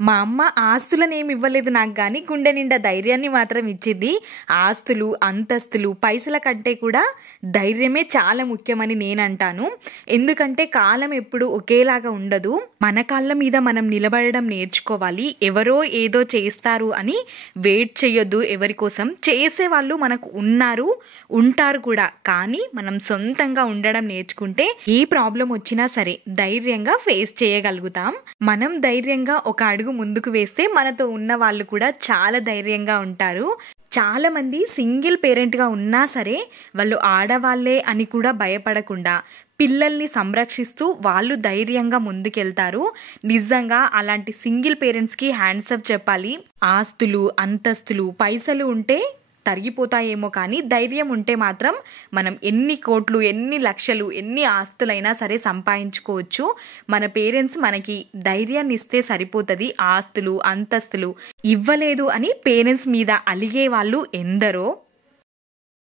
మా అమ్మ ఆస్తులనేమి ఇవ్వలేదు నాకు గానీ, గుండె నిండా ధైర్యాన్ని మాత్రం ఇచ్చింది. ఆస్తులు, అంతస్తులు, పైసల కంటే కూడా ధైర్యమే చాలా ముఖ్యమని నేనంటాను. ఎందుకంటే కాలం ఎప్పుడు ఒకేలాగా ఉండదు. మన కాళ్ళ మీద మనం నిలబడడం నేర్చుకోవాలి. ఎవరో ఏదో చేస్తారు అని వెయిట్ చేయొద్దు ఎవరి కోసం. చేసేవాళ్ళు మనకు ఉన్నారు, ఉంటారు కూడా. కానీ మనం సొంతంగా ఉండడం నేర్చుకుంటే ఏ ప్రాబ్లం వచ్చినా సరే ధైర్యంగా ఫేస్ చేయగలుగుతాం. మనం ధైర్యంగా ఒక అడుగు ముందుకు వేస్తే మనతో ఉన్న వాళ్ళు కూడా చాలా ధైర్యంగా ఉంటారు. చాలా మంది సింగిల్ పేరెంట్గా ఉన్నా సరే వాళ్ళు ఆడవాళ్లే అని కూడా భయపడకుండా పిల్లల్ని సంరక్షిస్తూ వాళ్ళు ధైర్యంగా ముందుకెళ్తారు. నిజంగా అలాంటి సింగిల్ పేరెంట్స్కి హ్యాండ్స్ అప్ చెప్పాలి. ఆస్తులు, అంతస్తులు, పైసలు ఉంటే తరిగిపోతాయేమో కానీ ధైర్యం ఉంటే మాత్రం మనం ఎన్ని కోట్లు, ఎన్ని లక్షలు, ఎన్ని ఆస్తులైనా సరే సంపాదించుకోవచ్చు. మన పేరెంట్స్ మనకి ధైర్యాన్ని ఇస్తే సరిపోతుంది. ఆస్తులు, అంతస్తులు ఇవ్వలేదు అని పేరెంట్స్ మీద అలిగే వాళ్ళు ఎందరో.